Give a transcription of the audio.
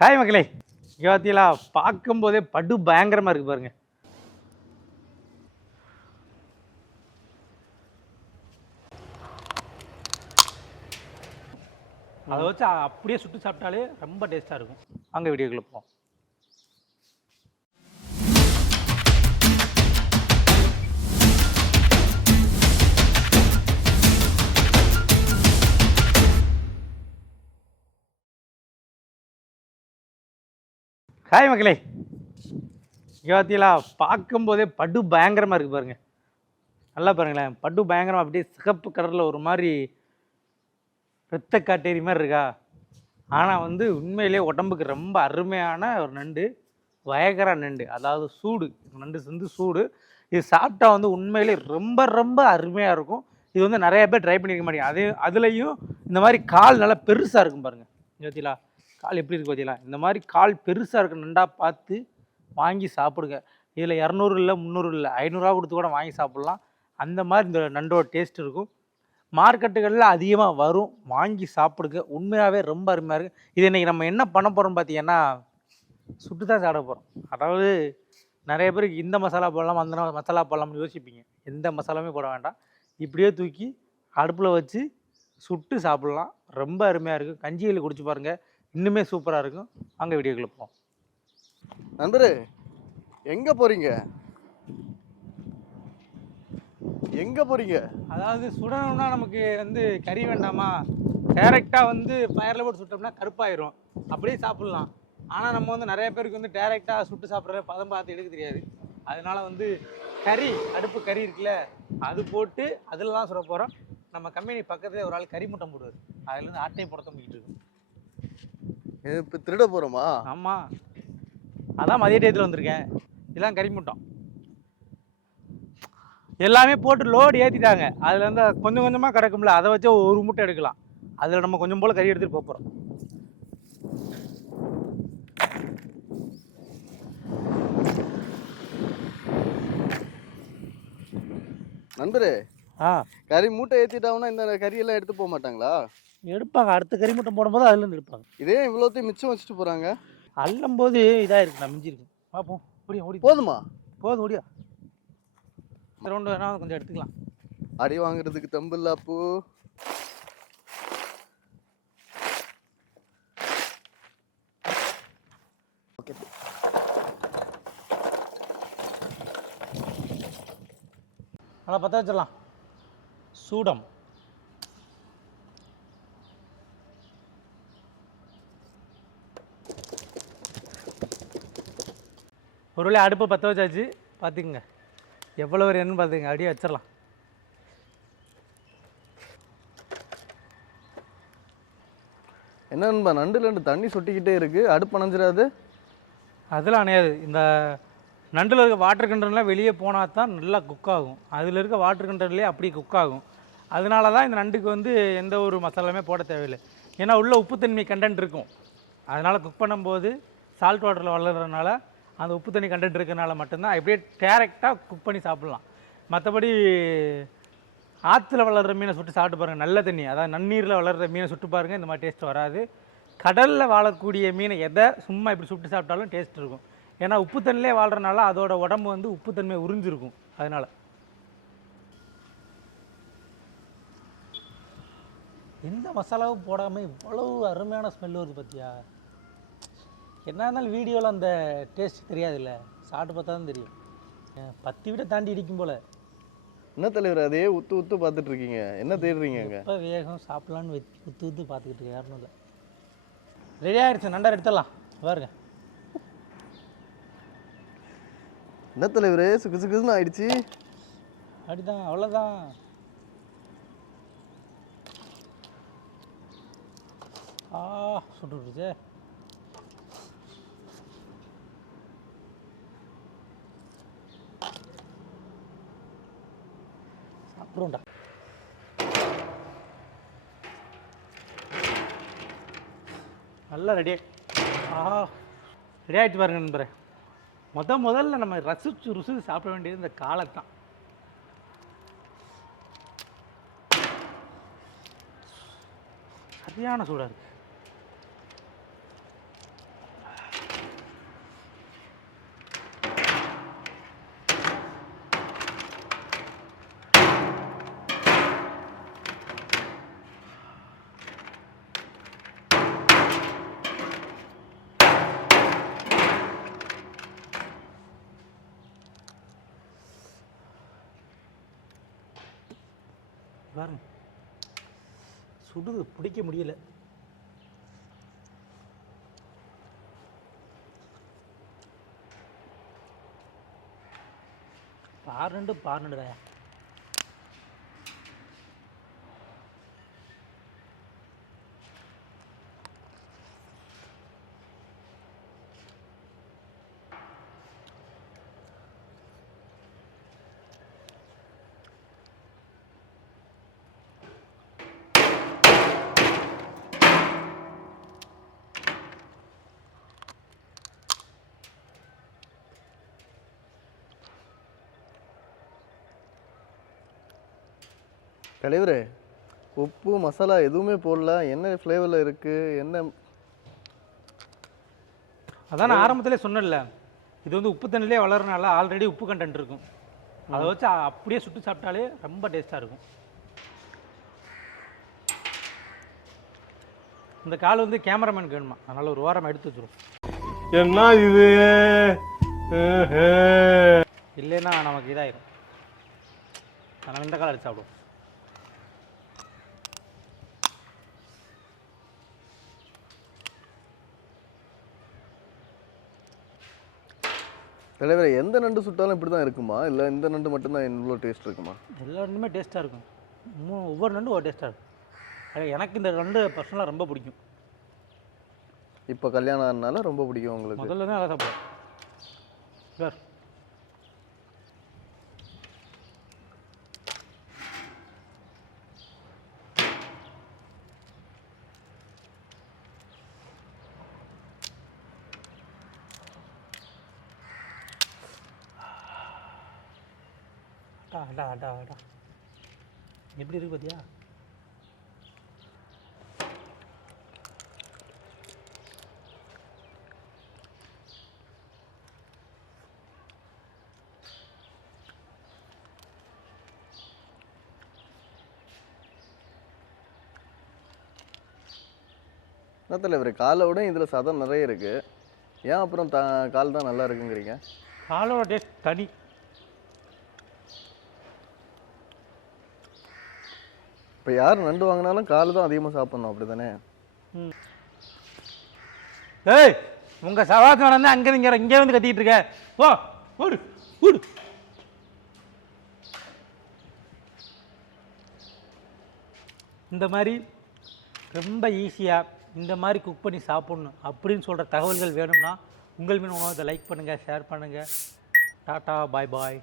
Hi மக்களே இங்கே பார்த்தீங்களா பார்க்கும்போதே படு பயங்கரமாக இருக்குது பாருங்க. அதை வச்சு அப்படியே சுட்டு சாப்பிட்டாலே ரொம்ப டேஸ்ட்டாக இருக்கும். அங்கே வீடியோக்குள்ளே போவோம். ஹாய் மக்களே. யோத்திலா பார்க்கும்போதே படு பயங்கரமாக இருக்குது பாருங்கள் நல்லா பாருங்களேன் படு பயங்கரமாக அப்படியே சிகப்பு கலரில் ஒரு மாதிரி ரத்த காட்டேரி மாதிரி இருக்கா? ஆனால் வந்து உண்மையிலே உடம்புக்கு ரொம்ப அருமையான ஒரு நண்டு வயகரா நண்டு அதாவது சூடு நண்டு வந்து சூடு. இது சாப்பிட்டா வந்து உண்மையிலே ரொம்ப ரொம்ப அருமையாக இருக்கும். இது வந்து நிறைய பேர் ட்ரை பண்ணியிருக்க மாட்டேங்க. அதே அதுலேயும் இந்த மாதிரி கால் நல்லா பெருசாக இருக்கும் பாருங்கள் யோத்திலா கால் எப்படி இருக்குது பார்த்தீங்களா இந்த மாதிரி கால் பெருசாக இருக்க நண்டா பார்த்து வாங்கி சாப்பிடுங்க. இதில் இரநூறு இல்லை முந்நூறு இல்லை ஐநூறுரூவா கொடுத்து கூட வாங்கி சாப்பிட்லாம். அந்த மாதிரி இந்த நண்டோட டேஸ்ட் இருக்கும். மார்க்கெட்டுகளில் அதிகமாக வரும். வாங்கி சாப்பிடுங்க. உண்மையாகவே ரொம்ப அருமையாக இருக்குது இது இன்றைக்கி நம்ம என்ன பண்ண போகிறோம் பார்த்தீங்கன்னா சுட்டு தான் சாப்பிட போகிறோம் அதாவது நிறைய பேருக்கு இந்த மசாலா போடலாம் அந்த மசாலா போடலாம்னு யோசிப்பீங்க. எந்த மசாலாவுமே போட வேண்டாம். இப்படியே தூக்கி அடுப்பில் வச்சு சுட்டு சாப்பிட்லாம். ரொம்ப அருமையாக இருக்கும் கஞ்சியில் குடிச்சு பாருங்கள் இன்னுமே சூப்பராக இருக்கும். அங்கே வீடியோக்குள்ள போவோம். நண்பரே எங்க போறீங்க? எங்க போறீங்க? அதாவது சுடணும்னா நமக்கு வந்து கறி வேண்டாமா? டேரெக்டாக வந்து ஃபயரில் போட்டு சுட்டோம்னா கருப்பாயிரும். அப்படியே சாப்பிட்லாம். ஆனால் நம்ம வந்து நிறைய பேருக்கு வந்து டேரெக்டாக சுட்டு சாப்பிட்ற பதம் பார்த்து எடுக்க தெரியாது. அதனால வந்து கறி அடுப்பு கறி இருக்குல்ல அது போட்டு அதில் தான் சுட போகிறோம் நம்ம கம்பெனி பக்கத்துல ஒரு ஆள் கறி முட்டை போடுவார். அதுலேருந்து ஆட்டையை புடத்த முடிக்கிட்டு இருக்கும். இப்ப திருட போறோமா? ஆமாம் அதான் மதிய டயத்தில் வந்திருக்கேன். இதெல்லாம் கறி முட்டம் எல்லாமே போட்டு லோடு ஏற்றிட்டாங்க அதில் வந்து கொஞ்சம் கொஞ்சமாக கிடக்கும்ல அதை வச்சு ஒரு மூட்டை எடுக்கலாம். அதில் நம்ம கொஞ்சம் போல் கறி எடுத்துகிட்டு போக போகிறோம் நண்பரே ஆ. கறி மூட்டை ஏத்திட்டாங்கன்னா இந்த கறி எல்லாம் எடுத்து போக மாட்டாங்களா? எடுப்பாங்க. அடுத்த கறி முட்டை போடும்போது அதுலேருந்து எடுப்பாங்க. இதே இவ்வளோத்தையும் மிச்சம் வச்சுட்டு போறாங்க. அள்ளும் போது இதாக இருக்கு நான் மிஞ்சி இருக்கு பார்ப்போம் ஓடியா ஓடி. போதுமா? போதும் ஓடியா. ரவுண்டு வேணா கொஞ்சம் எடுத்துக்கலாம். அடி வாங்குறதுக்கு தம்பு இல்ல அப்போ நல்லா பற்ற வச்சிடலாம். சூடம். ஒரு வேளை அடுப்பை பற்ற வச்சாச்சு. பார்த்துக்குங்க. எவ்வளோ ஒரு எண்ணு பார்த்துங்க அப்படியே வச்சிடலாம். என்ன நண்பா நண்டுல ரெண்டு தண்ணி சொட்டிக்கிட்டே இருக்கு. அடுப்பு அணைஞ்சிடாது அதெல்லாம் அணையாது இந்த நண்டில் இருக்க வாட்டர் கண்டெய்னர்லாம் வெளியே போனால் தான் நல்லா குக் ஆகும். அதில் இருக்க வாட்டர் கண்டெய்னர்லேயே அப்படியே குக் ஆகும். அதனால தான் இந்த நண்டுக்கு வந்து எந்த ஒரு மசாலாமே போட தேவையில்லை. ஏன்னா உள்ள உப்புத்தன்மை கண்டென்ட் இருக்கும். அதனால் குக் பண்ணும்போது சால்ட் வாட்டரில் வளர்கிறதுனால அந்த உப்பு தண்ணி கண்டென்ட் இருக்கறனால மட்டும்தான் அப்படியே டேரெக்டாக குக் பண்ணி சாப்பிட்லாம். மற்றபடி ஆற்றுல வளர்கிற மீனை சுட்டு சாப்பிட்டு பாருங்கள் நல்ல தண்ணி. அதாவது நன்னீரில் வளர்கிற மீனை சுட்டு பாருங்கள் இந்த மாதிரி டேஸ்ட் வராது. கடலில் வாழக்கூடிய மீனை எதை சும்மா இப்படி சுட்டு சாப்பிட்டாலும் டேஸ்ட் இருக்கும். ஏன்னா உப்பு தண்ணிலே வாழ்கிறனால அதோட உடம்பு வந்து உப்பு தன்மை உறிஞ்சிருக்கும். அதனால். எந்த மசாலாவும் போடாமல் இவ்வளவு அருமையான ஸ்மெல் வருது பார்த்தியா என்ன இருந்தாலும் வீடியோவில் அந்த டேஸ்ட் தெரியாதுல்ல. சாப்பிட்டு பார்த்தா தான் தெரியும். பத்து விட தாண்டி இடிக்கும் போல். என்ன தலைவர் அதே உத்து உத்து பார்த்துட்டு இருக்கீங்க. என்ன தேடுறீங்க அங்க? எப்போ வேகம் சாப்பிட்லான்னு உத்து உத்து பார்த்துக்கிட்டு இருக்கேன் யாரும் இல்லை ரெடி ஆயிடுச்சு நண்டா எடுத்துடலாம். பாருங்க. என்ன தலைவரே சுக்கு சுக்குன்னு ஆயிடுச்சு. அப்படிதான் அவ்வளோதான் ஆ சுட்டு விட்டுச்சே சாப்பிடுவோம்டா நல்லா ரெடி ஆ ரெடி ஆகிட்டு பாருங்க நண்பரே. முத முதல்ல நம்ம ரசிச்சு ருசித்து சாப்பிட வேண்டியது இந்த காலத்தான் சரியான சூடாக இருக்குது பாருங்க. சுடுது பிடிக்க முடியல. பார் ரெண்டு பார் ரெண்டு தான் தலைவரே உப்பு மசாலா எதுவுமே போடல. என்ன ஃப்ளேவரில் இருக்குது என்ன? அதான் நான் ஆரம்பத்திலே சொன்னேன்ல. இது வந்து உப்பு தண்ணிலே வளர்றனால ஆல்ரெடி உப்பு கண்டென்ட் இருக்கும். அதை வச்சு அப்படியே சுட்டு சாப்பிட்டாலே ரொம்ப டேஸ்ட்டாக இருக்கும். இந்த கால் வந்து கேமராமேனுக்கு வேணுமா? அதனால ஒரு வாரம் எடுத்து வச்சிரும் என்ன இது? இல்லைன்னா நமக்கு இதாயிரும். அதனால இந்த கால் எடுத்து சாப்பிடுவோம். தலைவரே எந்த நண்டு சுட்டாலும் இப்படி தான் இருக்குமா? இல்லை இந்த நண்டு மட்டும்தான் இவ்வளோ டேஸ்ட் இருக்குமா? எல்லா ரெண்டுமே டேஸ்ட்டாக இருக்கும். ஒவ்வொரு நண்டும் ஒரு டேஸ்ட்டாக இருக்கும். எனக்கு இந்த ரெண்டு பர்சனலாக ரொம்ப பிடிக்கும். இப்போ கல்யாணம் ஆனனால ரொம்ப பிடிக்கும் உங்களுக்கு? முதல்ல தான் அதை சாப்பிடுவேன். சார் அடா அடா அடா அடா எப்படி இருக்கு பார்த்தியா என்ன தலைவரே காலை விட இதில் சதம் நிறைய இருக்குது ஏன் அப்புறம் த கால் தான் நல்லா இருக்குங்கிறீங்க? காலோட டேஸ்ட் தனி. இப்போ யார் நண்டு வாங்கினாலும் கால் தான் அதிகமாக சாப்பிட்ணும் அப்படி தானே ஏய் உங்கள் சவாசம் வந்து அங்கே இங்கே இங்கே வந்து கத்திக்கிட்டு இருக்க. ஓ ஓடு ஓடு. இந்த மாதிரி ரொம்ப ஈஸியாக இந்த மாதிரி குக் பண்ணி சாப்பிட்ணும் அப்படின்னு சொல்கிற தகவல்கள் வேணும்னா உங்கள் மீன் உணவகத்தை லைக் பண்ணுங்கள் ஷேர் பண்ணுங்கள் டாட்டா பாய் பாய்